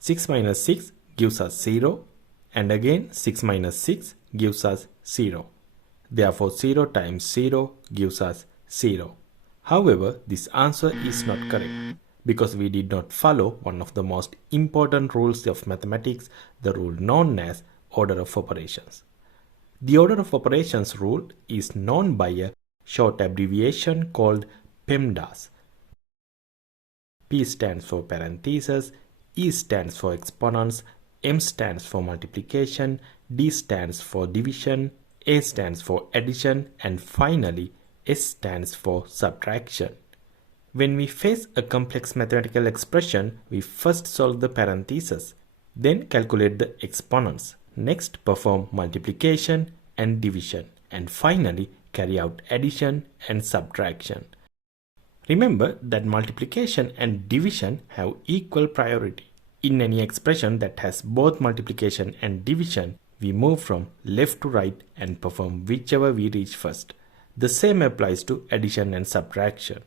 6 minus 6 gives us 0, and again 6 minus 6 gives us 0. Therefore 0 times 0 gives us 0. However, this answer is not correct because we did not follow one of the most important rules of mathematics, the rule known as order of operations. The order of operations rule is known by a short abbreviation called PEMDAS. P stands for parentheses, E stands for exponents, M stands for multiplication, D stands for division, A stands for addition, and finally S stands for subtraction. When we face a complex mathematical expression, we first solve the parentheses, then calculate the exponents, next perform multiplication and division, and finally carry out addition and subtraction. Remember that multiplication and division have equal priority. In any expression that has both multiplication and division, we move from left to right and perform whichever we reach first. The same applies to addition and subtraction.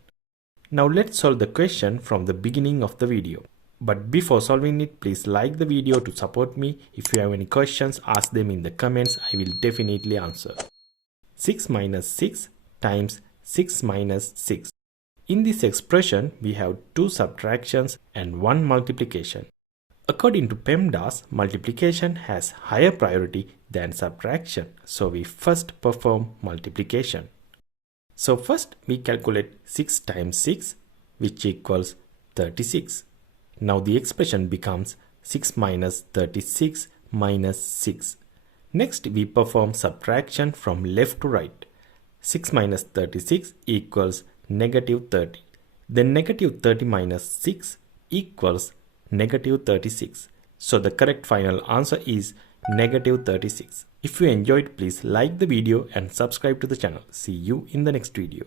Now let's solve the question from the beginning of the video. But before solving it, please like the video to support me. If you have any questions, ask them in the comments. I will definitely answer. 6 minus 6 times 6 minus 6. In this expression, we have 2 subtractions and 1 multiplication. According to PEMDAS, multiplication has higher priority than subtraction, so we first perform multiplication. So first we calculate 6 times 6, which equals 36. Now the expression becomes 6 minus 36 minus 6. Next we perform subtraction from left to right. 6 minus 36 equals negative 30. Then negative 30 minus 6 equals negative 36. So the correct final answer is negative 36. If you enjoyed, please like the video and subscribe to the channel. See you in the next video.